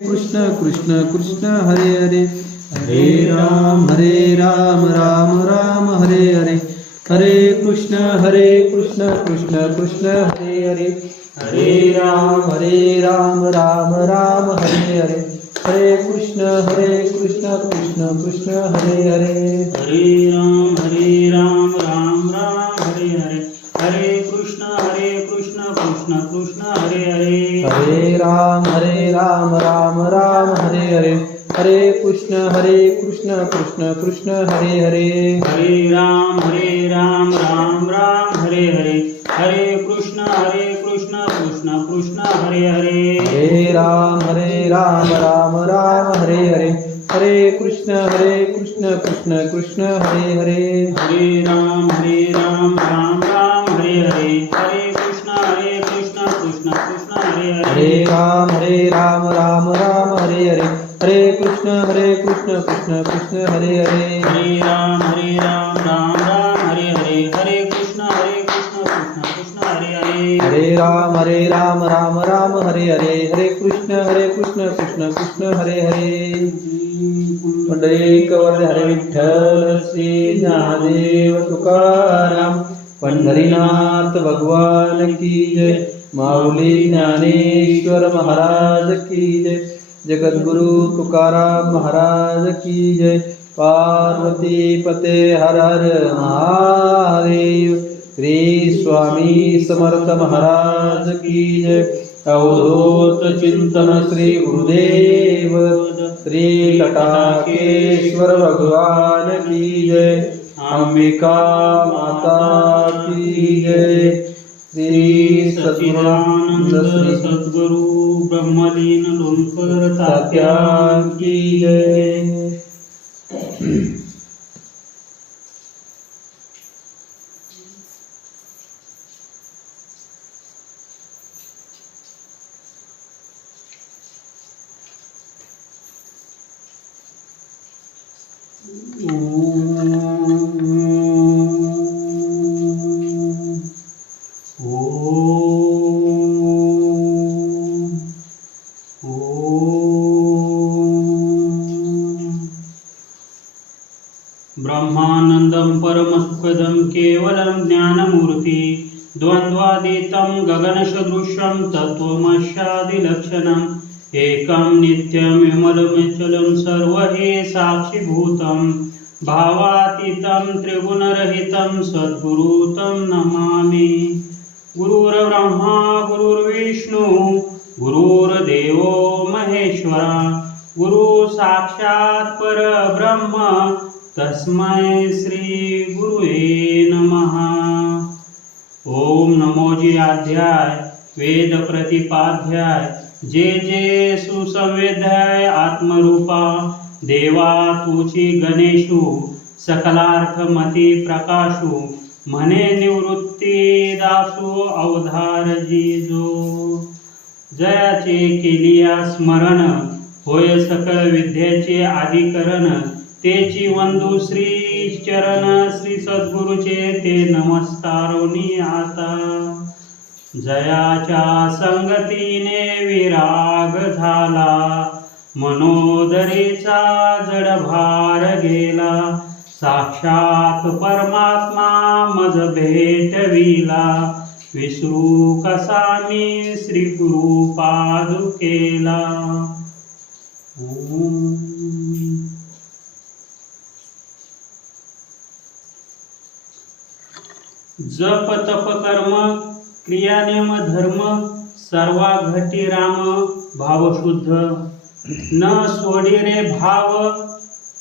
कृष्ण कृष्ण कृष्ण हरे हरे हरे राम राम राम हरे हरे हरे कृष्ण कृष्ण कृष्ण हरे हरे हरे राम राम हरे हरे हरे कृष्ण कृष्ण कृष्ण हरे हरे हरे राम राम हरे हरे हरे कृष्ण कृष्ण कृष्ण हरे हरे हरे राम राम हरे हरे हरे कृष्ण कृष्ण कृष्ण हरे हरे हरे राम राम हरे हरे हरे कृष्ण कृष्ण कृष्ण हरे हरे हरे राम राम हरे हरे हरे कृष्ण कृष्ण कृष्ण हरे हरे हरे राम राम हरे हरे हरे कृष्ण कृष्ण कृष्ण हरे हरे राम राम हरे हरे हरे कृष्ण कृष्ण कृष्ण हरे हरे हरे राम हरे हरे हरे कृष्ण कृष्ण कृष्ण हरे हरे हरे राम हरे हरे हरे कृष्ण कृष्ण कृष्ण हरे हरे पंढरीक वरदे हरे विठ्ठल श्री ज्ञानदेव तुकाराम पंढरीनाथ भगवान की जय माऊली ज्ञानेश्वर महाराज की जय जगद्गुरु तुकाराम महाराज की जय पार्वती पते हर हर महादेव श्री स्वामी समर्थ महाराज की जय अवधूत चिंतन श्री गुरुदेव श्री कटाकेश्वर भगवान की जय अंबिका माता की जय श्री सच्चिदानंद सद्गुरु ब्रह्मलीन लोणकर तात्या की जय ब्रह्मानंदं परमसुखदं केवलं ज्ञानमूर्ति द्वन्द्वातीतं गगनसदृशं तत्त्वमस्यादिलक्षणम् एकं नित्यं विमलमचलं सर्वहि साक्षिभूतं भावातीतं त्रिगुणरहितं सद्गुरुतं नमामि। गुरुर्ब्रह्मा गुरुर्विष्णु गुरुर्देवो महेश्वरा गुरु साक्षात् परब्रह्म तस्मै श्री गुरुवे नमः। ओम नमोजी अध्याय वेद प्रतिपाध्याय जे जे सुसंवेद्याय आत्मरूपा देवा तुची गणेशु सकलार्थमती प्रकाशु म्हणे निवृत्ती दासु अवधार जिजो जयाचे केलिया स्मरण होय सकल विद्येचे आदिकरण तेची वंदू श्री चरण श्री सद्गुरुचे ते नमस्कारोनी आता जयाच्या संगतीने विराग झाला मनोदरीचा जडभार गेला साक्षात परमात्मा मज भेटविला विसरू कसा मी श्री गुरु पादुकेला। जप तप कर्म क्रियानेम धर्म सर्वा घटी राम भावशुद्ध न सोडी रे भाव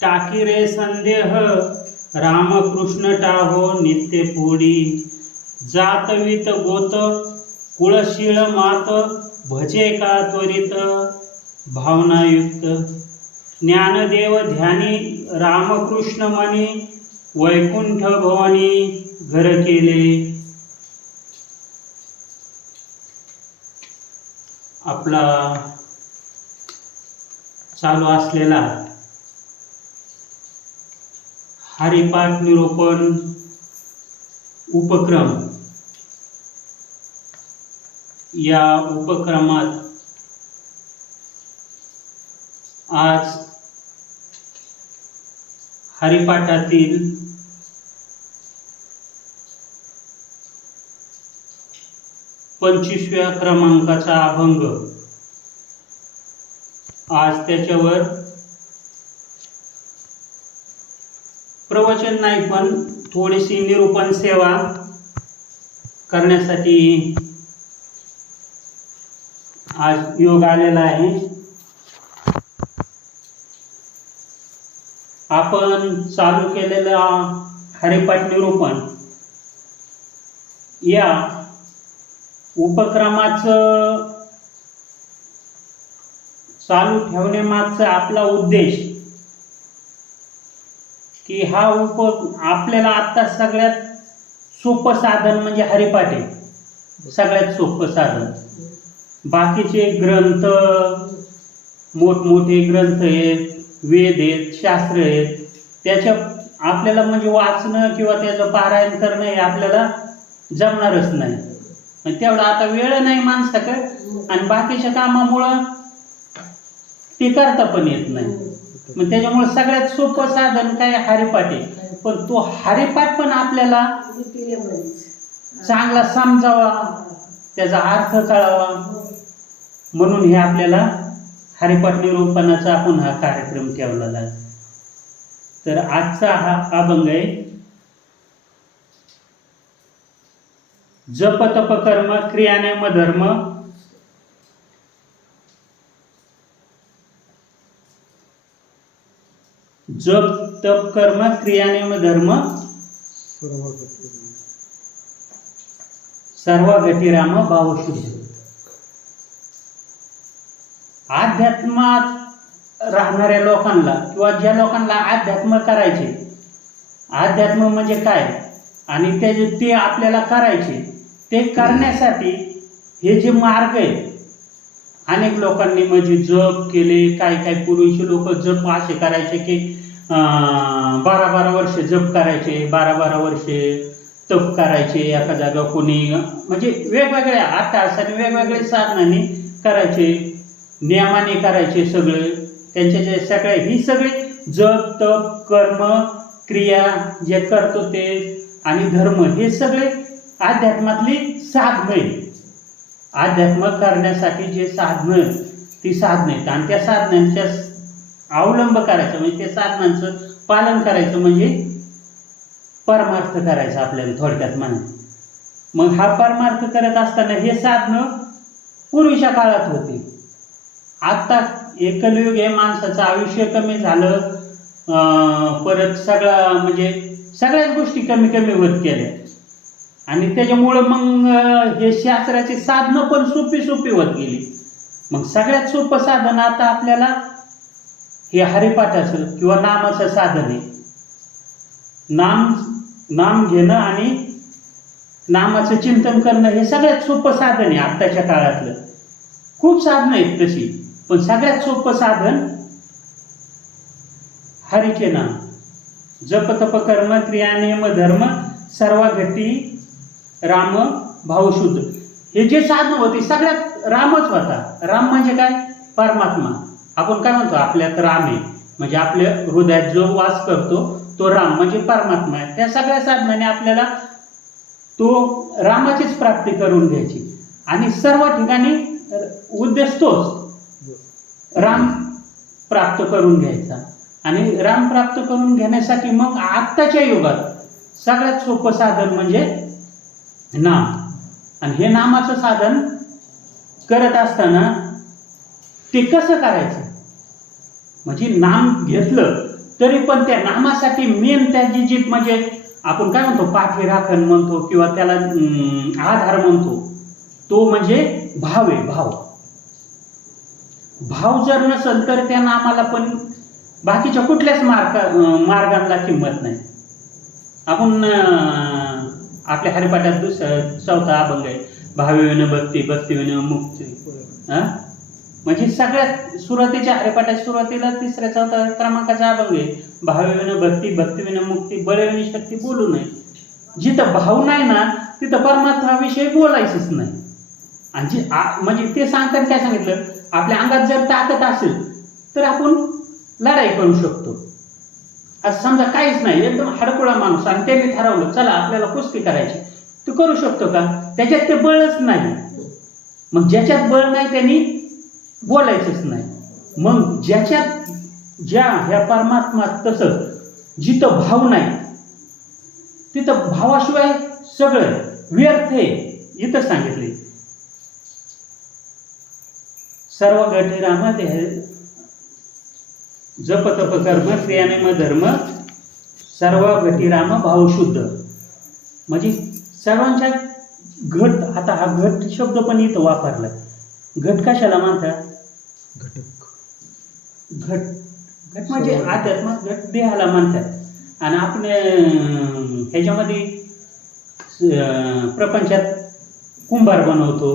टाकी रे संदेह रामकृष्ण टाहो नित्य पोडी जातवित गोत कुळशीळ मात भजे का त्वरित भावनायुक्त ज्ञानदेव ध्यानी रामकृष्ण मनी वैकुंठ भवानी घर केले। आपला चालू असलेला हरिपाठ निरूपण उपक्रम या उपक्रमात आज हरिपाठातील 25व्या क्रमांकाचा अभंग, आज त्याच्यावर प्रवचन नाही पण थोडीशी निरूपण सेवा करण्यासाठी आज योग आलेला आहे. आपण चालू केलेला हरिपाठ निरूपण या उपक्रमाचं चालू ठेवण्यामागचा आपला उद्देश की हा आपल्याला आता सगळ्यात सोपं साधन म्हणजे हरिपाठ आहे. सगळ्यात सोपं साधन. बाकीचे ग्रंथ, मोठमोठे ग्रंथ आहेत, वेद आहेत, शास्त्र आहेत, त्याच्या आपल्याला म्हणजे वाचणं किंवा त्याचं पारायण करणं हे आपल्याला जमणारच नाही. तेवढा आता वेळ नाही माणसाकडे आणि बाकीच्या कामामुळं ते करता पण येत नाही. मग त्याच्यामुळे सगळ्यात सोपं साधन काय हरिपाठ आहे. पण तो हरिपाठ पण आपल्याला चांगला समजावा, त्याचा अर्थ कळावा म्हणून हे आपल्याला हरिपाठ निरूपणाचा आपण हा कार्यक्रम ठेवलेला आहे. तर आजचा हा अभंग आहे, जप तप कर्म क्रियानेम धर्म जप तप कर्म क्रियानेम धर्म सर्व गती राम भाव शुद्ध. अध्यात्मात राहणाऱ्या लोकांना किंवा ज्या लोकांना अध्यात्म करायचे, अध्यात्म म्हणजे काय आणि ते आपल्याला करायचे, ते करण्यासाठी हे जे मार्ग आहे, अनेक लोकांनी म्हणजे जप केले. काय काय पूर्वीचे लोक जप असे करायचे की 12-12 वर्ष जप करायचे, 12-12 वर्षे तप करायचे एका जागा. कोणी म्हणजे वेगवेगळ्या 8 तासांनी वेगवेगळे साधनांनी करायचे, नियमाने करायचे सगळे. त्यांचे जे सगळे ही सगळी जप तप कर्म क्रिया जे करतो ते आणि धर्म हे सगळे अध्यात्मातली साधनं आहेत. अध्यात्म करण्यासाठी जे साधनं ती साधनं आहेत आणि त्या साधनांचा अवलंब करायचा म्हणजे त्या साधनांचं पालन करायचं म्हणजे परमार्थ करायचा आपल्याला थोडक्यात म्हणा. मग हा परमार्थ करत असताना हे साधनं पूर्वीच्या काळात होती. आता एकलयुग हे माणसाचं आयुष्य कमी झालं, परत सगळा म्हणजे सगळ्याच गोष्टी कमी कमी होत गेल्या आणि त्याच्यामुळं मग हे शास्त्राची साधनं पण सोपी होत गेली. मग सगळ्यात सोपं साधन आता आपल्याला हे हरिपाठाचं किंवा नामाचं साधन आहे. नाम घेणं आणि नामाचं चिंतन करणं हे सगळ्यात सोपं साधन आहे आत्ताच्या काळातलं. खूप साधनं आहेत तशी, पण सगळ्यात सोपं साधन हरीचे नाम. जप तप कर्म क्रिया नियम धर्म सर्व गती राम भाव शुद्ध. हे जे साधन होते सगळ्यात रामच होता. राम म्हणजे काय? परमात्मा. आपण काय म्हणतो आपल्यात राम आहे म्हणजे आपल्या हृदयात जो वास करतो तो राम म्हणजे परमात्मा आहे. त्या सगळ्या साधनाने आपल्याला तो रामाचीच प्राप्ती करून घ्यायची आणि सर्व ठिकाणी उद्देश तोच राम प्राप्त करून घ्यायचा. आणि राम प्राप्त करून घेण्यासाठी मग आत्ताच्या युगात सगळ्यात सोपं साधन म्हणजे नाम. आणि हे नामाचं साधन करत असताना ते कसं करायचं म्हणजे नाम घेतलं तरी पण त्या नामासाठी मेन त्याची जी म्हणजे आपण काय म्हणतो पाठी राखण म्हणतो किंवा त्याला आधार म्हणतो तो म्हणजे भाव आहे. भाव जर नसेल तर त्या नामाला पण बाकीच्या कुठल्याच मार्गांना किंमत नाही. आपण आपल्या हरिपाठात चौथा अभंग आहे भावे भक्ती भक्ती मुक्ती. म्हणजे सगळ्यात सुरुवातीच्या हरिपाठाच्या सुरुवातीला 3-4 क्रमांकाचा अभंग आहे भावे भक्ती भक्ती मुक्ती बळविनी शक्ती बोलू नये. जिथं भाव नाही ना तिथं परमात्म्याविषयी बोलायचंच नाही. आणि म्हणजे ते सांगताना काय सांगितलं, आपल्या अंगात जर ताकद असेल तर आपण लढाई करू शकतो. आज समजा काहीच नाही, एकदम हडकुळा माणूस आणि त्यांनी ठरवलं चला आपल्याला कुस्ती करायची, तू करू शकतो का? त्याच्यात ते बळच नाही. मग ज्याच्यात बळ नाही त्यांनी बोलायचंच नाही. मग ज्याच्यात ह्या परमात्मात तसं जिथं भाव नाही तिथं भावाशिवाय सगळं व्यर्थ आहे. इथं सांगितले सर्व गठी राम जप तप कर्म क्रियानेम धर्म सर्व गठी राम भावशुद्ध. म्हणजे सर्वांच्या घट, आता हा घट शब्द पण इथं वापरला. घट कशाला म्हणतात? घट घट म्हणजे अध्यात्मात घट देहाला म्हणतात. आणि आपण ह्याच्यामध्ये प्रपंचात कुंभार बनवतो,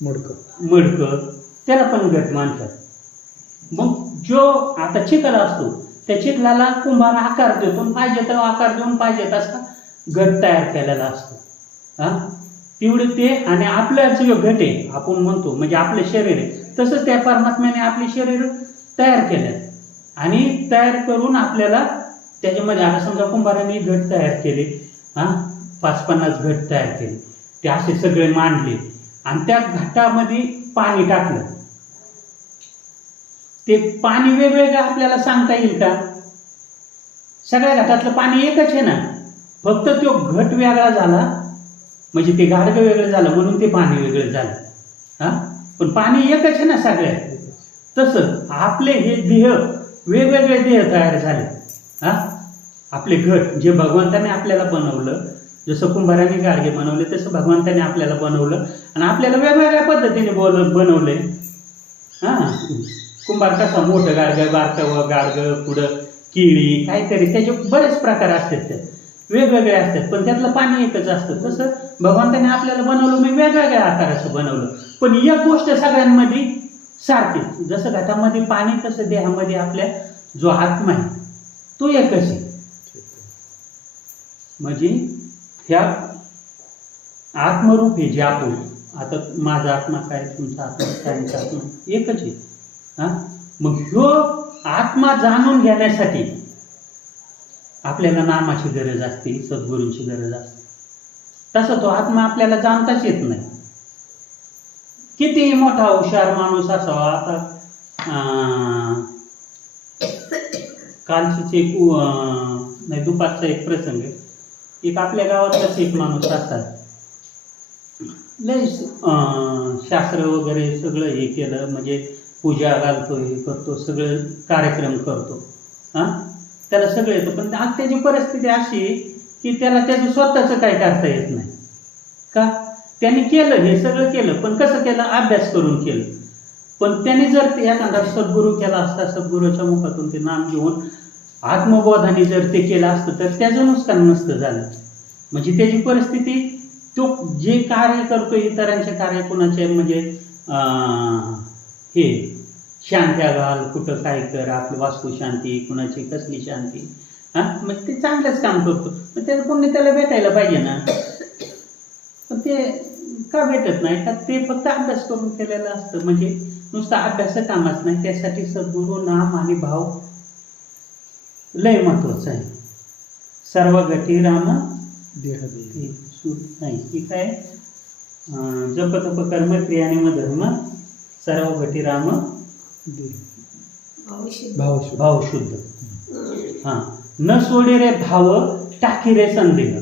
मडकं त्याला पण घट म्हणतात. मग जो आता चिखल असतो त्या चिखलाला कुंभार आकार देतो, पाहिजे तर आकार देऊन पाहिजे तसा घट तयार केलेला असतो. तेवढे ते. आणि आपल्याच जो घट आहे आपण म्हणतो म्हणजे आपले शरीर आहे, तसंच त्या परमात्म्याने आपले शरीर तयार केले आणि तयार करून आपल्याला त्याच्यामध्ये, आता समजा कुंभाराने घट तयार केले, 50 घट तयार केले, ते असे सगळे मांडले आणि त्या घटामध्ये पाणी टाकलं. ते पाणी वेगवेगळं आपल्याला सांगता येईल का? सगळ्या घटातलं पाणी एकच आहे ना, फक्त तो घट वेगळा झाला म्हणजे ते गाडगं वेगळं झालं म्हणून ते पाणी वेगळं झालं. पण पाणी एकच आहे ना सगळ्यात. तसं आपले हे देह वेगवेगळे देह तयार झाले. आपले घट जे भगवंताने आपल्याला बनवलं, जसं कुंभाराने गाडगे बनवले तसं भगवंताने आपल्याला बनवलं आणि आपल्याला वेगवेगळ्या पद्धतीने बनवले. कुंभार कसा मोठं गाडगं, बारकं गाडगं, पुढं किळी काहीतरी, त्याचे बरेच प्रकार असतात, ते वेगवेगळे असतात, पण त्यातलं पाणी एकच असतं. तसं भगवंताने आपल्याला बनवलं, मी वेगवेगळ्या आकाराचं बनवलं, पण एक गोष्ट सगळ्यांमध्ये सारखी. जसं घटामध्ये पाणी तसं देहामध्ये आपल्या जो आत्मा आहे तो एकच आहे. म्हणजे ह्या आत्मरूप आहे जे आपण, आता माझा आत्मा काय, तुमचा आत्मा काय, त्यांचा आत्मा एकच आहे. मग ह्यो आत्मा जाणून घेण्यासाठी आपल्याला नामाची गरज असते, सद्गुरूंची गरज असते. तसं तो आत्मा आपल्याला जाणताच येत नाही. कितीही मोठा हुशार माणूस असावा. आता कालचीच एक नाही दुपारचा एक प्रसंग आहे. एक आपल्या गावातलाच एक माणूस असतात, लय शास्त्र वगैरे सगळं हे केलं, म्हणजे पूजा घालतो, हे करतो, सगळं कार्यक्रम करतो, त्याला सगळं येतं. पण आज त्याची परिस्थिती अशी की त्याला त्याचं स्वतःचं काय करता येत नाही. का? त्याने केलं, हे सगळं केलं, पण कसं केलं? अभ्यास करून केलं. पण त्याने जर एखादा सद्गुरू केला असता, सद्गुरूच्या मुखातून ते नाम घेऊन आत्मबोधाने जर ते केलं असतं तर त्याचं नुकसान नसतं झालं. म्हणजे त्याची परिस्थिती, तो जे कार्य करतो इतरांचे कार्य, कुणाचे म्हणजे हे शांत्या घाल, कुठं काय कर, आपली वास्तू शांती, कुणाची कसली शांती, म्हणजे ते चांगलंच काम करतो. पण त्याचं पुण्य त्याला भेटायला पाहिजे ना. पण ते का भेटत नाही? का ते फक्त अभ्यास करून केलेलं असतं. म्हणजे नुसतं अभ्यास कामच नाही, त्यासाठी सद्गुरू नाम आणि भाव लय महत्वाचं आहे. सर्व गती राम नाही की काय, जप तप कर्म क्रियानेम धर्म सर्व गती राम भावशुद्ध. न सोडे रे भाव टाकी रे संदेह.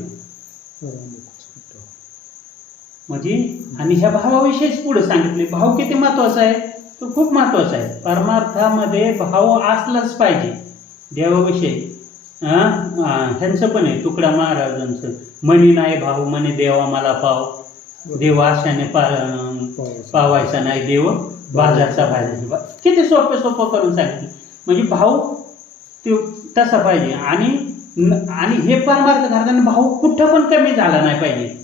म्हणजे आणि ह्या भावाविषयीच पुढे सांगितले. भाव किती महत्वाचा आहे? तो खूप महत्वाचा आहे. परमार्थामध्ये भाव असलाच पाहिजे. देवाविषयी ह्यांचं पण आहे, तुकडा महाराजांचं, मनी नाही भाव म्हणे देवा मला पाव, देव आशाने पावायचा नाही देव बाजारचा भाज्या. किती सोपं करून सांगितलं. म्हणजे भाव ते तसा पाहिजे. आणि हे परमार्थ करताना भाव कुठं पण कमी झाला नाही पाहिजे.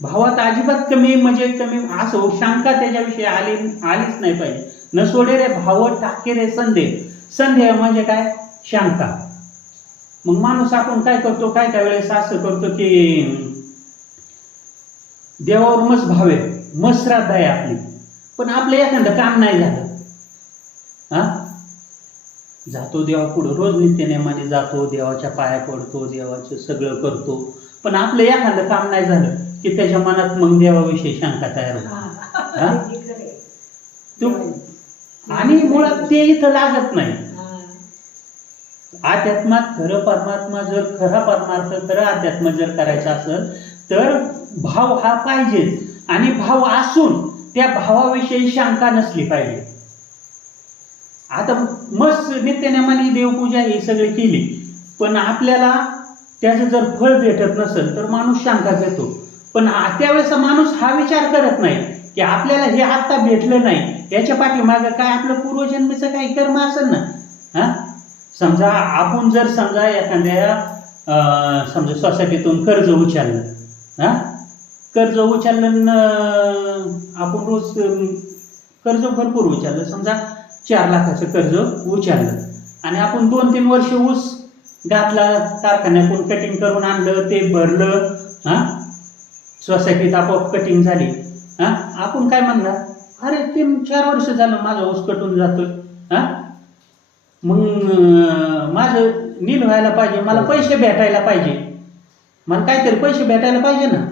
भावात अजिबात कमी म्हणजे कमी असो शंका त्याच्याविषयी आलीच नाही पाहिजे. न सोडे रे भाव टाके रे संदेह. संदेह म्हणजे काय? शंका. मग माणूस आपण काय करतो, काय काय वेळेस असं करतो की देवावर मस्त भाव आहे, मस्त श्रद्धा आहे आपली, पण आपलं एखादं काम नाही झालं, जातो देवा पुढं, रोज नित्यनेमाने जातो, देवाच्या पाया पडतो, देवाचं सगळं करतो, पण आपलं एखादं काम नाही झालं की त्याच्या मनात मग देवाविषयी शंका तयार होते. हा? आणि मुळात ते इथं लागत नाही. अध्यात्मात खरं परमात्मा जर खरा परमार्थ खरं अध्यात्म जर करायचं असेल तर भाव हा पाहिजे, आणि भाव असून त्या भावाविषयी शंका नसली पाहिजे. आता मस्त नित्यनेमाने देवपूजा ही सगळी केली, पण आपल्याला त्याचं जर फळ भेटत नसेल तर माणूस शंका घेतो. पण त्यावेळेस माणूस हा विचार करत नाही की आपल्याला हे आता भेटलं नाही, याच्या पाठीमागं काय आपलं पूर्वजन्मीचं काही कर्म असेल ना. हा, समजा आपण जर समजा एखाद्या समजा सोसायटीतून कर्ज उचललं, हा, कर्ज उचललं, आपण रोज कर्ज भरपूर उचललं, समजा 4 लाखाचं कर्ज उचललं, आणि आपण 2-3 वर्ष ऊस घातला, कारखान्यातून कटिंग करून आणलं, ते भरलं, हा, सोसायटीत आपोआप कटिंग झाली. हा, आपण काय म्हणणार, अरे 3-4 वर्ष झालं माझा ऊस कटून जातोय, हा, मग माझं नील व्हायला पाहिजे, मला पैसे भेटायला पाहिजे, मला काहीतरी पैसे भेटायला पाहिजे ना.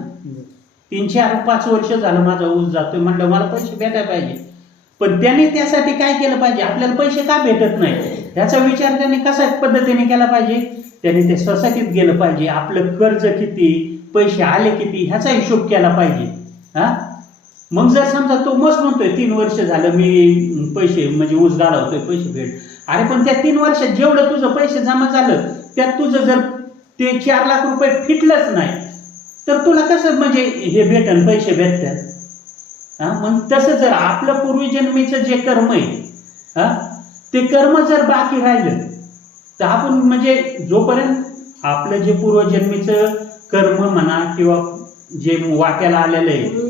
3-4-5 वर्ष झालं माझा ऊस जातोय म्हणलं मला पैसे भेटायला पाहिजे. पण त्याने त्यासाठी काय केलं पाहिजे, आपल्याला पैसे का भेटत नाही ह्याचा विचार त्याने कशा पद्धतीने केला पाहिजे. त्याने ते सोसायटीत गेलं पाहिजे, आपलं कर्ज किती, पैसे आले किती ह्याचा हिशोब केला पाहिजे. हा, मग जर समजा तो मस्त म्हणतोय 3 वर्ष झालं मी पैसे म्हणजे ऊस घालवतोय, पैसे भेट, अरे पण त्या 3 वर्षात जेवढं तुझं पैसे जमा झालं त्यात तुझं जर ते 4 लाख रुपये फिटलंच नाही तर तुला कसं म्हणजे हे भेटन, पैसे भेटतात. हा, मग तसं जर आपलं पूर्वजन्मीचं जे कर्म आहे, हा, ते कर्म जर बाकी राहिलं तर आपण म्हणजे जोपर्यंत आपलं जे पूर्वजन्मीचं कर्म म्हणा किंवा जे वाट्याला आलेलं आहे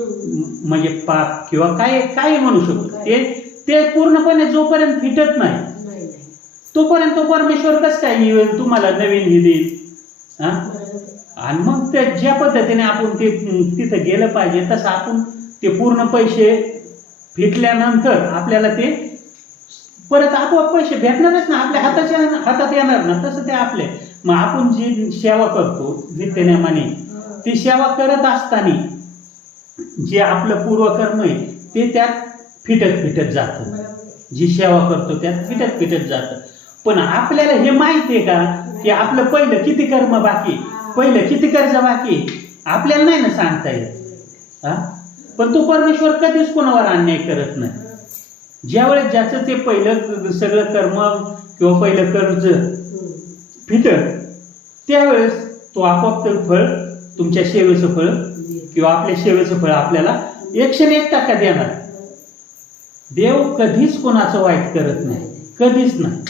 म्हणजे पाप किंवा काय म्हणू शकतो, ते पूर्णपणे जोपर्यंत फिटत नाही तोपर्यंत तो परमेश्वर कसं काय येईल तुम्हाला नवीन हे देईल. हा, आणि मग ते ज्या पद्धतीने आपण ते तिथं गेलं पाहिजे तसं आपण ते पूर्ण पैसे फिटल्यानंतर आपल्याला ते परत आपोआप पैसे भेटणारच ना, आपल्या हातात येणार ना. तसं ते आपले मग आपण जी सेवा करतो नित्यनेमाने, ती सेवा करत असताना जे आपलं पूर्वकर्म आहे ते त्यात फिटत जातं, जी सेवा करतो त्यात फिटत जातं. पण आपल्याला हे माहिती आहे का की आपलं पहिलं किती कर्म बाकी, पहिलं किती कर्ज बाकी, आपल्याला नाही ना सांगता येत. हा, पण तो परमेश्वर कधीच कोणावर अन्याय करत नाही. ज्यावेळेस ज्याचं ते पहिलं सगळं कर्म किंवा पहिलं कर्ज फिटत त्यावेळेस तो आपोआप ते फळ, तुमच्या सेवेचं फळ किंवा आपल्या सेवेचं फळ आपल्याला 101% देणार. देव कधीच कोणाचं वाईट करत नाही, कधीच नाही.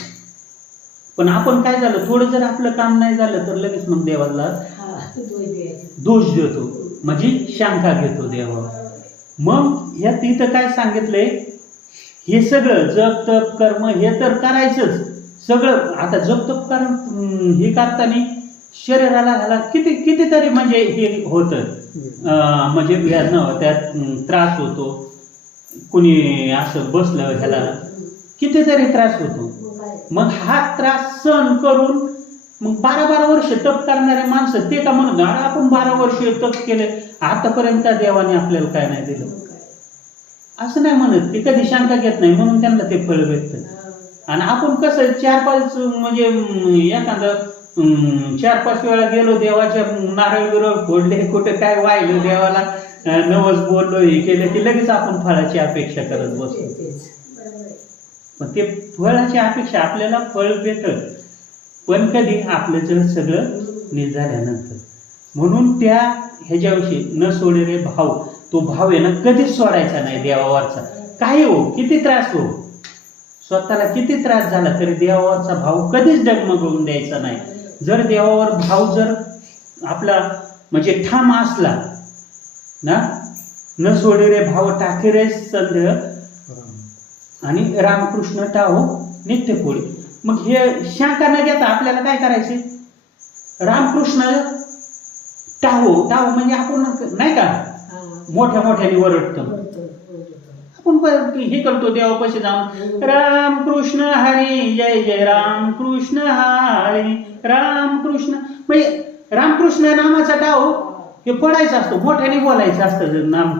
पण आपण काय झालं, थोडं जर आपलं काम नाही झालं तर लगेच मग देवाला दोष देतो, म्हणजे शंका घेतो देवावर. मग ह्यात इथं काय सांगितलंय, हे सगळं जप तप कर्म हे तर करायचंच सगळं. आता जप तप कर्म हे करताना शरीराला ह्याला कितीतरी म्हणजे हे होतं, म्हणजे वेदना होत्यात, त्रास होतो, कुणी असं बसलं ह्याला कितीतरी त्रास होतो. मग हा त्रास सहन करून मग 12 वर्ष तप करणारे माणसं ते का म्हणत आपण 12 वर्ष तप केले आतापर्यंत का देवाने आपल्याला काय नाही दिलं असं नाही म्हणत. ते कधी शंका घेत नाही म्हणून त्यांना ते फळ भेटतं. आणि आपण कसं 4-5 म्हणजे एखादं 4-5 वेळा गेलो देवाच्या नारळ बिरळ फोडले, कुठे काय वाहिलं देवाला नवस बोललो, हे केलं की लगेच आपण फळाची अपेक्षा करत बसतो. पण ते फळाची अपेक्षा आपल्याला फळ भेटत पण कधी आपलं जर सगळं नीट झाल्यानंतर. म्हणून त्या ह्याच्याविषयी न सोडलेले भाव, तो भाव आहे ना कधीच सोडायचा नाही देवावरचा. काही हो, किती त्रास हो, स्वतःला किती त्रास झाला तरी देवावरचा भाव कधीच डगमगवून द्यायचा नाही. जर देवावर भाव जर आपला म्हणजे ठाम असला ना, न सोडे भाव टाके रे संदेह आणि रामकृष्ण टाहो नित्य पुढे. मग हे शंका न घेता आपल्याला काय करायचे, रामकृष्ण टाहो म्हणजे आपण नाही का मोठ्याने वरडतो, आपण हे करतो देवापाशी जाऊन राम कृष्ण हरी जय जय राम कृष्ण हरी राम कृष्ण, म्हणजे रामकृष्ण नामाचा डाव हे पडायचं असतो, मोठ्याने बोलायचं असतं जर नाम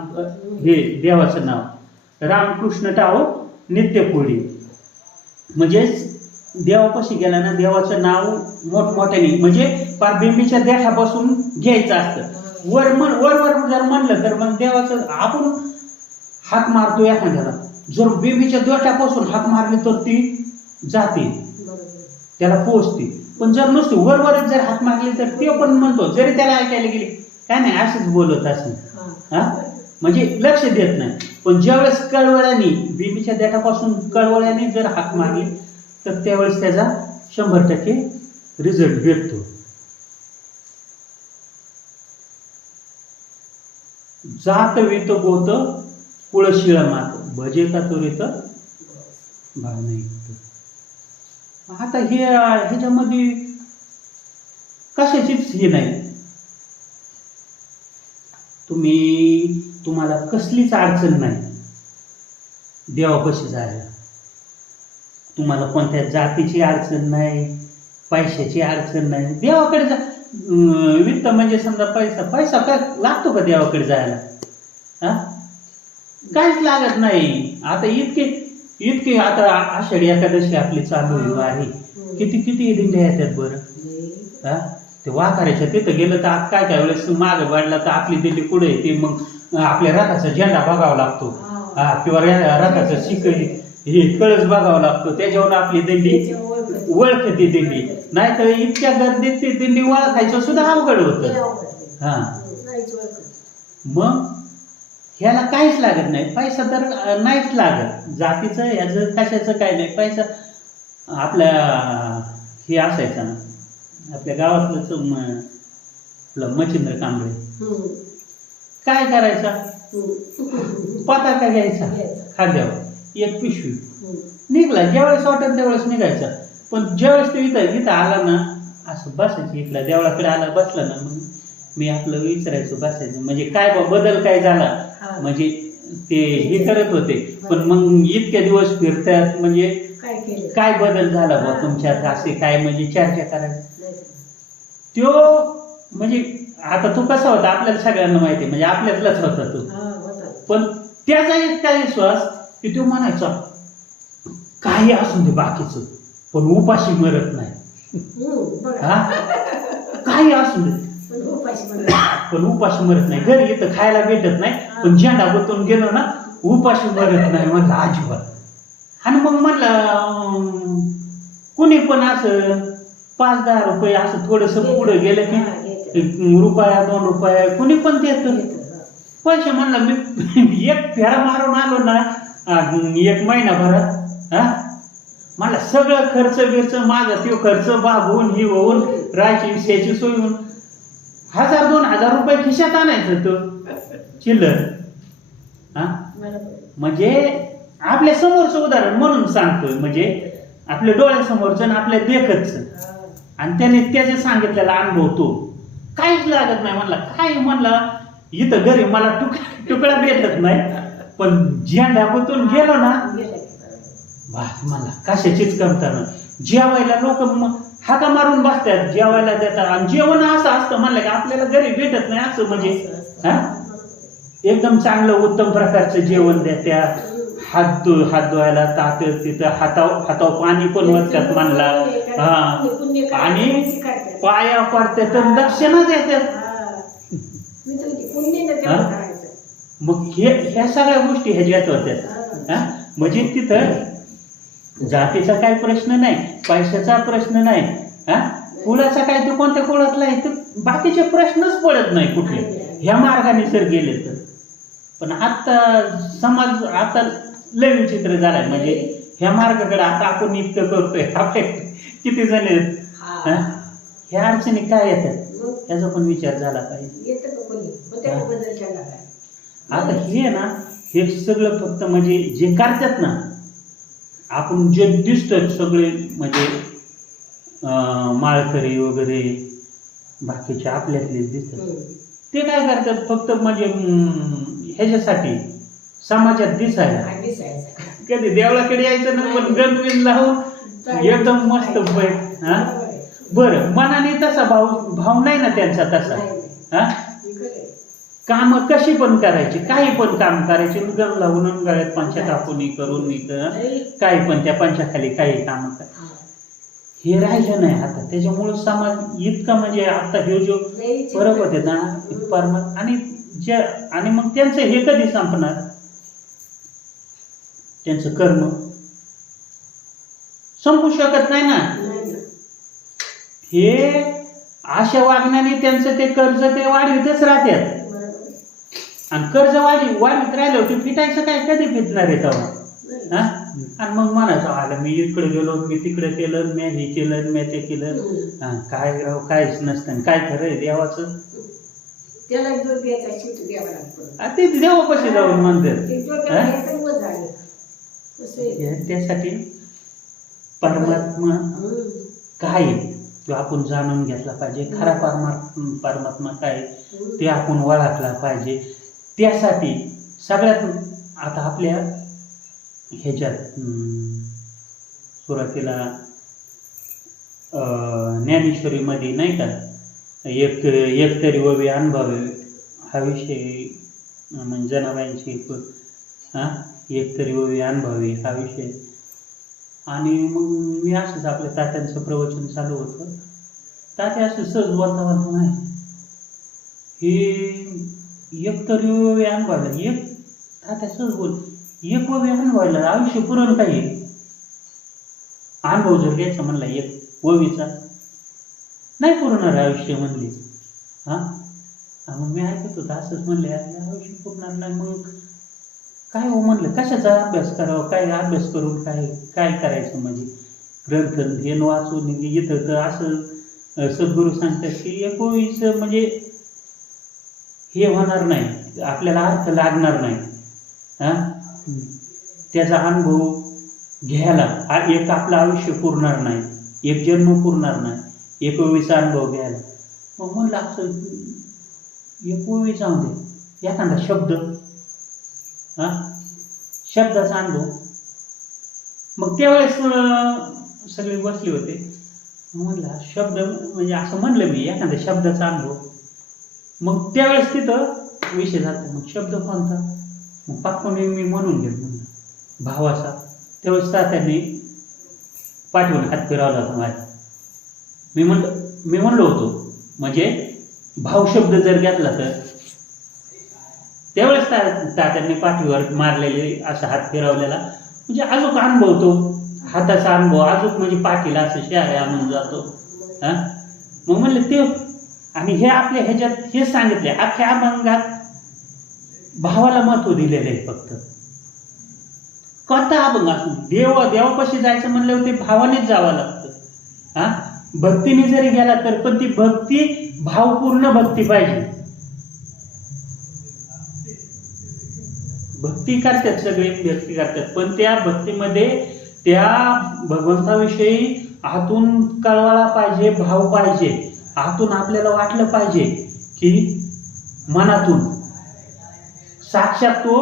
हे देवाचं नाव रामकृष्ण टाओ नित्यपुरी. म्हणजे देवापाशी गेला ना देवाचं नाव मोठमोठ्याने, म्हणजे पार बिंबीच्या देठापासून घ्यायचं असतं. वर जर म्हणलं तर मग देवाचं आपण हाक मारतो एखाद्याला, जर बिंबीच्या देठापासून हाक मारली तर ती जाते, त्याला पोचते. पण जर नुसती वरच जर हाक मारली तर ते पण म्हणतो, जरी त्याला ऐकायला गेली काय नाही असेच बोलत असेल, हा म्हणजे लक्ष देत नाही. पण ज्यावेळेस कळवळ्याने बिंबीच्या देठापासून कळवळ्याने जर हाक मारली तर त्यावेळेस त्याचा 100% रिझल्ट भेटतो. जात वित गोत कुळशिळ मात भजे का तुरीत भाव नाही. आता हे ह्याच्यामध्ये कशाचीच हे नाही, तुम्हाला कसलीच अडचण नाही देवापाशी जायला. तुम्हाला कोणत्या जातीची अडचण नाही, पैशाची अडचण नाही. देवाकडे जा वित्त म्हणजे समजा पैसा काय लागतो का देवाकडे जायला? हा काहीच लागत नाही. आता इतके आता आषाढी एकादशी आपली चालू आहे, किती दिंड्या येतात बरं. हा ते वाखाऱ्याच्या तिथं गेलं तर काय वेळेस मागे वाढला तर आपली दिंडी पुढे येते, मग आपल्या रथाचा झेंडा बघावा लागतो, किंवा रथाचं शिक हे कळस बघावा लागतो, त्याच्यावर आपली दिंडी ओळखते दिंडी. नाही तर इतक्या गर्दीत ती दिंडी ओळखायचं सुद्धा अवघड होतं. हा मग ह्याला काहीच लागत नाही, पैसा तर नाहीच लागत. जातीचं ह्याचं कशाचं काय नाही. पैसा आपल्या हे असायचं ना, आपल्या गावातलं मच्छिंद्र कांबळे काय करायचा, पताका घ्यायचा खाद्यावर एक पिशवी, निघला ज्यावेळेस वाटत त्यावेळेस निघायचा. पण ज्यावेळेस तो इथं आला ना असं बसायचं, इथला देवळाकडे आला बसला ना मग मी आपलं विचारायचो बसायचं, म्हणजे काय बदल काय झाला, म्हणजे ते हे करत होते. पण मग इतक्या दिवस फिरतात म्हणजे काय बदल झाला बा तुमच्यात, असे काय म्हणजे चर्चा करायचं. तो म्हणजे आता तो कसा होता आपल्याला सगळ्यांना माहिती, म्हणजे आपल्यातलाच होता तो. पण त्याचा इतका विश्वास की तो म्हणायचा काही असून दे बाकीचं, पण उपाशी मरत नाही. हा काही असून दे पण उपाशी मरत नाही. घरी इथं खायला भेटत नाही पण झेंडा गुतून गेलो ना उपाशी मरत नाही म्हणलं अजिबात. आणि मग म्हणलं कुणी पण असं 5-10 रुपये असं थोडस पुढे गेलं की रुपया 2 रुपये कुणी पण देत पैसे. म्हणलं मी एक फेरा मारून आलो ना 1 महिनाभरात, हा मला सगळं खर्च माझा तो खर्च भागवून ही होऊन राहायची विषयाची सोय होऊन 1000-2000 रुपये खिशात आणायचं तो चिल्लर. हा म्हणजे आपल्या समोरचं उदाहरण म्हणून सांगतोय, म्हणजे आपल्या डोळ्यासमोरचं आपल्या देखतचं, आणि त्याने त्याचे सांगितलेला अनुभव तो काहीच लागत नाही. म्हणला काय म्हणला इथं घरी मला तुकडा भेटत नाही पण झेंडा गुतून गेलो ना मला कशाचीच कमतर नाही. जेवायला लोक हाका मारून बसतात, जेवायला देतात, आणि जेवण असं असतं म्हणलं की आपल्याला घरी भेटत नाही असं, म्हणजे हा एकदम चांगलं उत्तम प्रकारचं जेवण देत्या. हात धुवायला ताट तिथं हातावर पाणी पण वरतात म्हणला, हा आणि पाया पडतात तर दक्षिणा देतात. मग ह्या सगळ्या गोष्टी ह्याच्यात होत्या. म्हणजे तिथं जातीचा काही प्रश्न नाही, पैशाचा प्रश्न नाही, हा कुळाचा काय तो कोणत्या कुळातला आहे तर बाकीचे प्रश्नच पडत नाही कुठले ह्या मार्गाने जर गेले तर. पण आता समाज आता लय विचित्र झालाय, म्हणजे ह्या मार्गाकडे आता आपण इतकं करतोय, आपले किती जण आहेत ह्या अडचणी काय येतात याचा पण विचार झाला पाहिजे. आता हे ना हे सगळं फक्त म्हणजे जे करतात ना आपण जे दिसतं सगळे म्हणजे माळकरी वगैरे बाकीचे आपल्यातले दिसतात, ते काय करतात फक्त म्हणजे ह्याच्यासाठी समाजात दिसायला. कधी देवळाकडे यायचं ना, पण गणबिन लावून एकदम मस्त हा. बरं, मनाने तसा भाव नाही ना त्यांचा तसा. हा, काम कशी पण करायची, काही पण काम करायचे, गण लावून गळ्यात पंचा टाकून करून काही पण त्या पंचाखाली काही काम करायचं, हे राहिलं नाही आता. त्याच्यामुळे समाज इतका म्हणजे आता हे जो फरक होते ना परमात्मा आणि मग त्यांचं हे कधी संपणार, त्यांचं कर्म संपू शकत नाही ना. हे अशा वागण्याने त्यांचं ते कर्ज ते वाढवितच राहतात. आणि कर्ज वाढीत राहिलं होते, फिटायचं काय, कधी फिटणार आहे तेव्हा. आणि मग म्हणायचं आलं मी इकडे गेलो, मी तिकडे केलं, मी हे केलं, मी ते केलं. काय राव, काहीच नसतं. काय खरंय देवाचं, ते देवापाशी जाऊन म्हणतात. त्यासाठी परमात्मा काय तो आपण जाणून घेतला पाहिजे. खरा परमात्मा काय ते आपण ओळखला पाहिजे. त्यासाठी सगळ्यात आता आपल्या ह्याच्यात सुरुवातीला ज्ञानेश्वरीमध्ये नाही का, एक तरी ववी अनुभवे हा विषय म्हणजे जनाबाईंची एक तरी ववी अनुभवे हा विषय. आणि मग मी असंच आपल्या तात्यांचं प्रवचन चालू होतं. तात्या असं सहज बोलता नाही, हे एक तरी ववी अनुभवला, एक तात्या सहज बोल, एक ववी अनुभवला आयुष्य पुरण काही अनुभव जर घ्यायचा म्हणला एक ववीचा नाही पुरणार आयुष्य म्हणले. मग मी ऐकत होतो असंच म्हणले, आयुष्य पुरणार नाही. मग काय हो म्हणलं, कशाचा अभ्यास करावा, काय अभ्यास करून काय करायचं, म्हणजे ग्रंथ हे वाचून इथं तर असं सद्गुरू सांगतात की एक ववीचं म्हणजे हे होणार नाही, आपल्याला अर्थ लागणार नाही. त्याचा अनुभव घ्यायला एक आपलं आयुष्य पुरणार नाही, एक जन्म पुरणार नाही, एक ववीचा अनुभव घ्यायला. मग म्हणलं असं एक ववी जाऊन दे, एखादा शब्दाचा अनुभव. मग त्यावेळेस सगळे बसले होते. म्हणलं शब्द म्हणजे असं म्हणलं मी, एखाद्या शब्दाचा अनुभव. मग त्यावेळेस तिथं विषय जातो, मग शब्द कोणता, मग पाठवून मी म्हणून घेतो म्हणलं भावाचा. त्यावेळेस तात्यांनी पाठवून हात फिरवला होता माझ्या. मी म्हणलो होतो म्हणजे भाव शब्द जर घेतला तर त्यावेळेस तात्यांनी पाठीवर मारलेले असा हात फिरवलेला, म्हणजे अजून अनुभव तो हाताचा अनुभव अजून म्हणजे पाठीला असं शहारे आणून जातो. मग म्हणलं ते, आणि हे आपल्या ह्याच्यात हे सांगितले अख्ख्या अभंगात भावाला महत्व दिलेलं आहे. फक्त कोणता अभंग असू, देवापाशी जायचं म्हणलं ते भावानेच जावं लागतं. भक्तीने जरी गेला तर पण ती भक्ती भावपूर्ण भक्ती पाहिजे. भक्ती करतात सगळे, भक्ती करतात, पण त्या भक्तीमध्ये त्या भगवंताविषयी आतून कळवळा पाहिजे, भाव पाहिजे. आतून आपल्याला वाटलं पाहिजे की मनातून साक्षात तो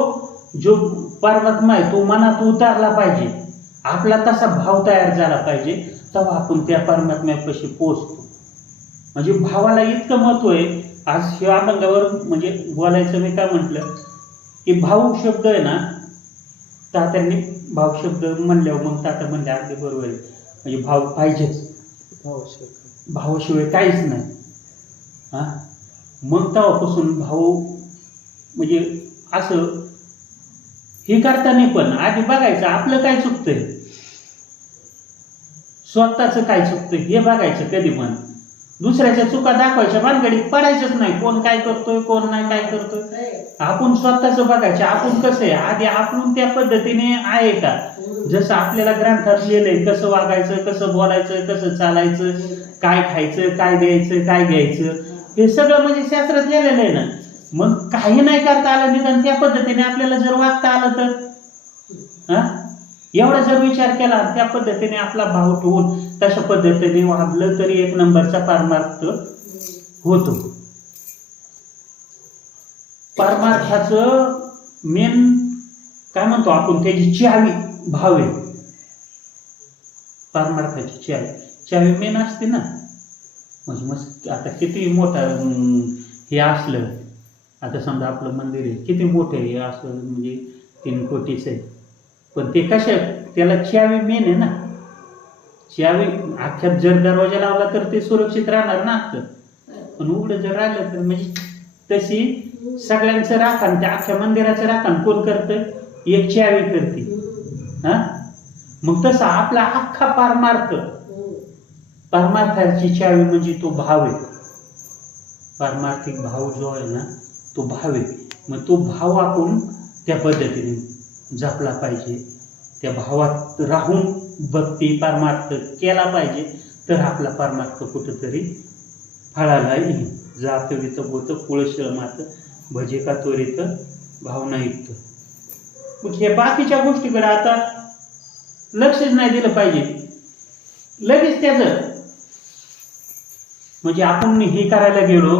जो परमात्मा आहे तो मनात उतरला पाहिजे. आपला तसा भाव तयार झाला पाहिजे, तेव्हा आपण त्या परमात्म्यापाशी पोहोचतो. म्हणजे भावाला इतकं महत्व आहे. आज ह्या अभंगावर म्हणजे बोलायचं मी काय म्हटलं की भाव शब्द आहे ना, तात्यांनी भाव शब्द म्हणल्यावर मग तात्या म्हणले अगदी बरोबर आहे, म्हणजे भाव पाहिजेच, भावाशिवाय काहीच नाही. मग तेव्हापासून भाऊ म्हणजे असं हे करताना पण आधी बघायचं आपलं काय चुकतंय, स्वतःचं काय चुकतंय हे बघायचं. कधी पण दुसऱ्याच्या चुका दाखवायच्या भानगडीत पडायचंच नाही. कोण काय करतोय, कोण नाही काय करतोय, आपण स्वतःचं बघायचं. आपण कसं आहे आधी, आपण त्या पद्धतीने आहे का, जसं आपल्याला ग्रंथात लिहिलंय कसं वागायचं, कसं बोलायचं, कसं चालायचं, काय खायचं, काय द्यायचं, काय घ्यायचं, हे सगळं म्हणजे शास्त्रात लिहिलेलं आहे ना. मग काही नाही करता आलं निदान त्या पद्धतीने आपल्याला जर वागता आलं तर एवढा जर विचार केला त्या पद्धतीने आपला भाव ठेवून तशा पद्धतीने वागलं तरी एक नंबरचा परमार्थ होतो. परमार्थाचं मेन काय म्हणतो आपण, त्याची चावी भाव आहे. परमार्थाची चावी मेन असते ना. म्हणजे मग आता किती मोठा हे असलं, आता समजा आपलं मंदिर आहे किती मोठं आहे असं, म्हणजे 3 कोटीचं आहे, पण ते कशा, त्याला चावी मेन आहे ना. चावी अख्ख्या जर दरवाजा लावला तर ते सुरक्षित राहणार ना अख्खं, पण उघडं जर राहिलं तर, म्हणजे तशी सगळ्यांचं राखण, त्या अख्ख्या मंदिराचं राखण कोण करतं, एक चावी करते. हा, मग तसा आपला अख्खा परमार्थाची चावी म्हणजे तो भाव आहे. पारमार्थिक भाव जो आहे ना, तो भाव आहे. मग तो भाव आपण त्या पद्धतीने जपला पाहिजे. त्या भावात राहून भक्ती परमार्थ केला पाहिजे, तर आपला परमार्थ कुठंतरी फळाला येईल. जात वित बोत कुळश्रमात भजे का त्वरित भावना युक्त. मग हे बाकीच्या गोष्टीकडे आता लक्षच नाही दिलं पाहिजे. लगेच त्याचं म्हणजे आपण हे करायला गेलो,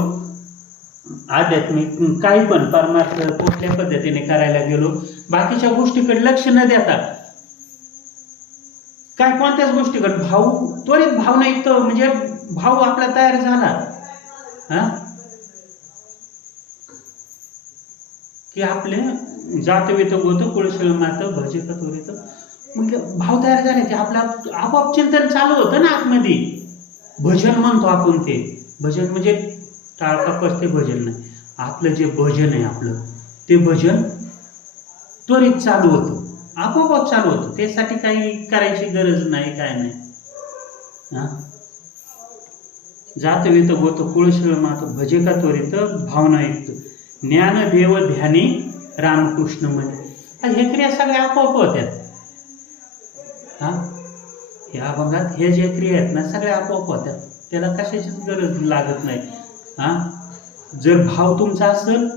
आध्यात्मिक काही पण परमार्थ कुठल्या पद्धतीने करायला गेलो, बाकीच्या गोष्टीकडे लक्ष न देता काय कोणत्याच गोष्टीकडे त्वरित भावना युक्त, म्हणजे भाव आपला तयार झाला हा, की आपले जातवेत गोत कुळश्रमात भजे का त्वरित, म्हणजे भाव तयार झाले की आपला आपोआप चिंतन चालू होतं ना आतमध्ये. भजन म्हणतो आपण, ते भजन म्हणजे टाळका ते भजन नाही, आपलं जे भजन आहे आपलं ते भजन त्वरित चालू होतं, आपोआप चालू होतं. त्यासाठी काही करायची गरज नाही, काय नाही. हा, जातवेत गोत कुळश्रमात भजे का त्वरित भावनायुक्त ज्ञान देव ध्यानी रामकृष्ण म्हणे. हे क्रिया सगळ्या आपोआप होत्यात. हा, या अभंगात हे जे क्रिया आहेत ना सगळ्या आपोआप होत्यात, त्याला कशाचीच गरज लागत नाही. हा, जर भाव तुमचा असेल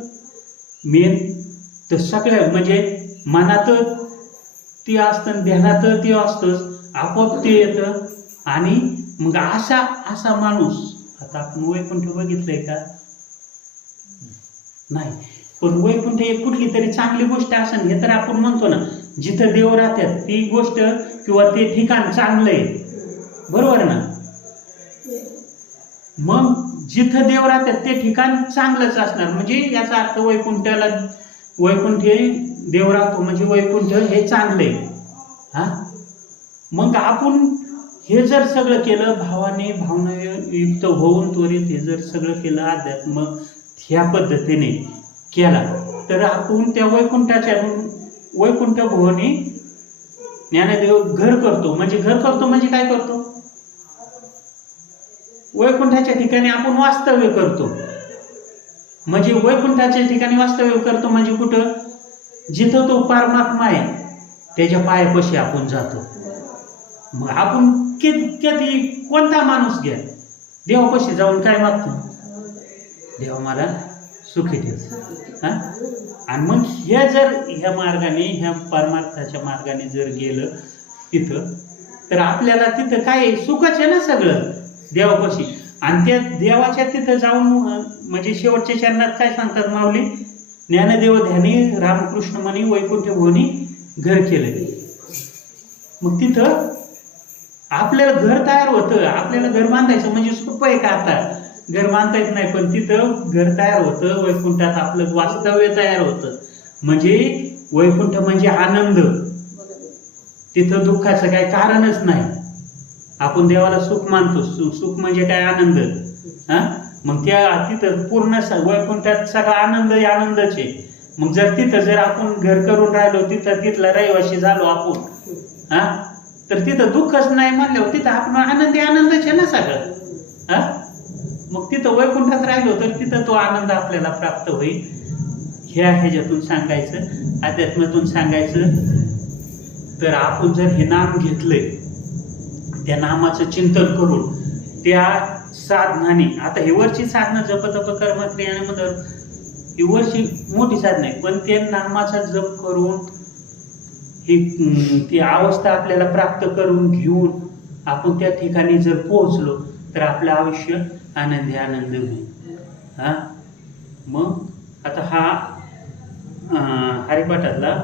मेन, तर सगळ्या म्हणजे मनात ती असतं, ध्यानात ते असतंच, आपोआप ते येतं. आणि मग असा माणूस, आता आपण वैकुंठ बघितलंय का नाही, पण वैकुंठ एक कुठली तरी चांगली गोष्ट असेल, हे तर आपण म्हणतो ना, जिथं देव राहतात ती गोष्ट किंवा ते ठिकाण चांगलं आहे, बरोबर ना. मग जिथं देव राहतात ते ठिकाण चांगलंच असणार, म्हणजे याचा अर्थ वैकुंठ हे देव राहतो म्हणजे वैकुंठ हे चांगले. हा, मग आपण हे जर सगळं केलं भावाने भावनायुक्त होऊन त्वरित हे जर सगळं केलं अध्यात्म ह्या पद्धतीने केला, तर आपण त्या वैकुंठ भुवनी ज्ञानदेव घर करतो. म्हणजे घर करतो म्हणजे काय करतो, वैकुंठाच्या ठिकाणी आपण वास्तव्य करतो. म्हणजे वैकुंठाच्या ठिकाणी वास्तव्य करतो म्हणजे कुठं, जिथं तो परमात्मा आहे त्याच्या पायापाशी आपण जातो. मग आपण किती कोणता माणूस घ्या, देवापाशी जाऊन काय मागतो, देवा मला सुखी ठेव. हा, आणि मग हे जर ह्या मार्गाने, ह्या परमार्थाच्या मार्गाने जर गेलं तिथं, तर आपल्याला तिथं काय सुखच आहे ना सगळं देवापाशी. आणि त्या देवाच्या तिथं जाऊन म्हणजे शेवटच्या चरणात काय सांगतात माऊली, ज्ञानदेव ध्यानी रामकृष्ण म्हणी वैकुंठ भुवनी घर केलं. मग तिथं आपल्याला घर तयार होतं. आपल्याला घर बांधायचं म्हणजे सोपं आहे का, आता घर बांधता येत नाही, पण तिथं घर तयार होतं, वैकुंठात आपलं वास्तव्य तयार होतं. म्हणजे वैकुंठ म्हणजे आनंद, तिथं दुःखाचं काही कारणच नाही. आपण देवाला सुख मानतो, सुख म्हणजे काय, आनंद. हा, मग त्या तिथं पूर्ण वैकुंठात सगळा आनंद आनंदच आहे. मग जर आपण घर करून राहिलो, तिथला रहिवासी झालो आपण, हा, तर तिथं दुःखच नाही म्हणल्यावर तिथं आपण आनंदच आहे ना सगळं. हा, मग तिथं वैकुंठात राहिलो तर तिथं तो आनंद आपल्याला प्राप्त होईल. ह्याच्यातून सांगायचं, अध्यात्मातून सांगायचं, तर आपण जर हे नाम घेतलंय, त्या नामाचं चिंतन करून त्या साधनाने, आता ही वरची साधनं जप तप कर्म क्रियामध्ये ही वरची मोठी साधनं आहे, पण त्या नामाचा जप करून ही ती अवस्था आपल्याला प्राप्त करून घेऊन आपण त्या ठिकाणी जर पोहोचलो तर आपलं आयुष्य आनंदी होईल. हा, मग आता हा हरिपाठातला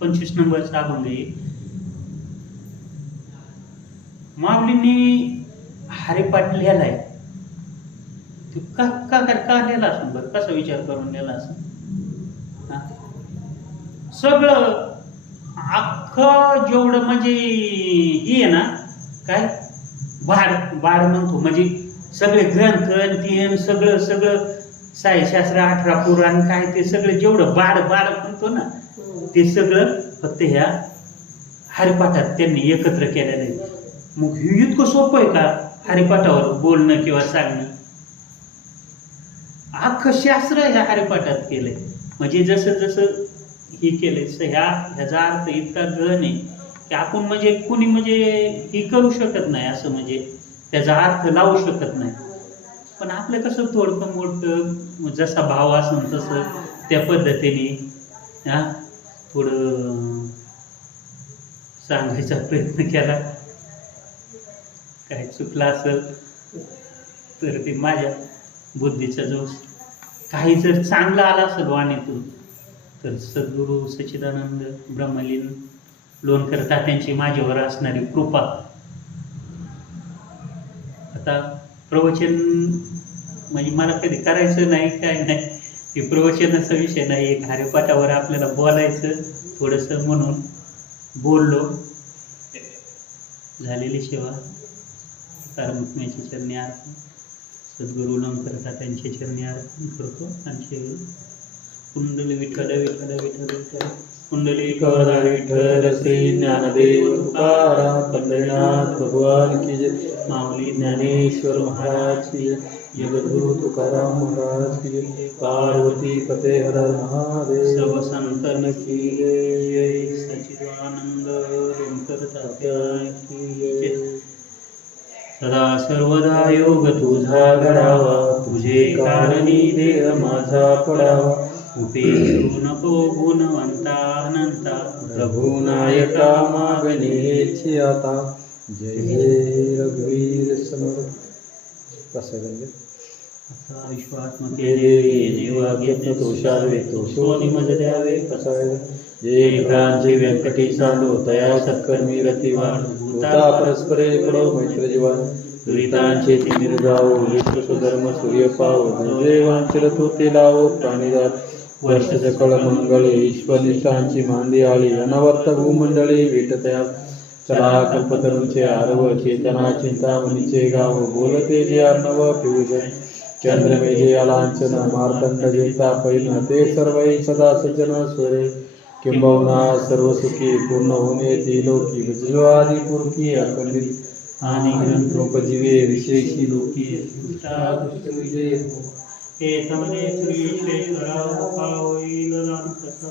25 नंबरचा अभंग आहे. माऊलींनी हरिपाठ लिहिलाय. तो का लिहिला असं बरं, कसा विचार करून लिहिला असं? सगळं अख्खं जेवढं म्हणजे हे आहे ना, काय बाड म्हणतो, म्हणजे सगळे ग्रंथ ते सगळं सायशास्त्र 18 पुराण काय ते सगळं जेवढं बाड म्हणतो ना, ते सगळं फक्त ह्या हरिपाठात त्यांनी एकत्र केलेलं आहे. मग हे इतकं सोपं आहे का हरिपाठावर बोलणं किंवा सांगणं? अख्खं शास्त्र ह्या हरिपाठात केलंय. म्हणजे जसं हे केलंय ह्याचा अर्थ इतका गहन आहे की आपण म्हणजे कुणी म्हणजे हे करू शकत नाही, असं म्हणजे त्याचा अर्थ लावू शकत नाही. पण आपलं कसं थोडकं मोठं जसा भाव असेल तसं त्या पद्धतीने थोडं सांगायचा प्रयत्न केला. काय चुकलं असेल तर ते माझ्या बुद्धीचा दोष. काही जर चांगलं आला असेल वाणीतून तर सद्गुरू सच्चिदानंद ब्रह्मलीन लोणकर तात्यांची माझ्यावर असणारी कृपा. आता प्रवचन म्हणजे मला कधी करायचं नाही, काय नाही, हे प्रवचनाचा विषय नाही. एक हरिपाठावर आपल्याला बोलायचं थोडंसं म्हणून बोललो. झालेली सेवा परमात्म्याची चरणी अर्पण, सद्गुरू लोणकर तात्यांच्या चरणी अर्पण करतो. आणि कुंडली विठ्ठल विठ्ठल विठ्ठल विठ्ठल कुंडली विठ्ठल श्री ज्ञानदेव तुकाराम पंढरीनाथ भगवान की जय. माऊली ज्ञानेश्वर महाराज की जय. जगद्गुरु तुकाराम महाराज की जय. पार्वती पते हर महादेव. सर्व संतन की जय. सच्चिदानंद लोणकर तात्या की जय. सदा सर्वदा योग तुझा घडावा, तुझे कारणी देह माझा पडावा. उपेक्षू नको गुणवंता अनंता, रघुनायका मागणे आता. जय जय रघुवीर समर्थ. कसं म्हणजे आता विश्वात्मके देवी देवाज्ञ तोषावे, तोषोनी मज द्यावे कसावे. जे विक्रांची व्यंकटी सांडो, तया सत्कर्मी रती वाढो. भूता परस्परे पडो मैत्र जीवन, दुरितांचे ती निर्गावो. विश्व सुधर्म सूर्य पावो, देवांचे तो ते लावो. प्राणीदात वर्ष सकळ मंगळे, ईश्वरनिष्ठांची मांदी आळी. अनवर्त भूमंडळी विटतया चला कल्पतरूंचे आरव. चेतना चिंतामणीचे गाव, बोलते जे अर्णव पियुष. चंद्रमेजे अलांछन, मार्तंड जेता पैन. ते सर्वै सदा सज्जन स्वरे, किंबहुना सर्व सुखी. पूर्ण होणे ती लोकी, भजलो आदि पुरकी. अखंडित आणि ग्रंथोपजीवे, विशेषी लोकी. विजय हे तमने श्री विश्वेश्वरा होईल राम कसा.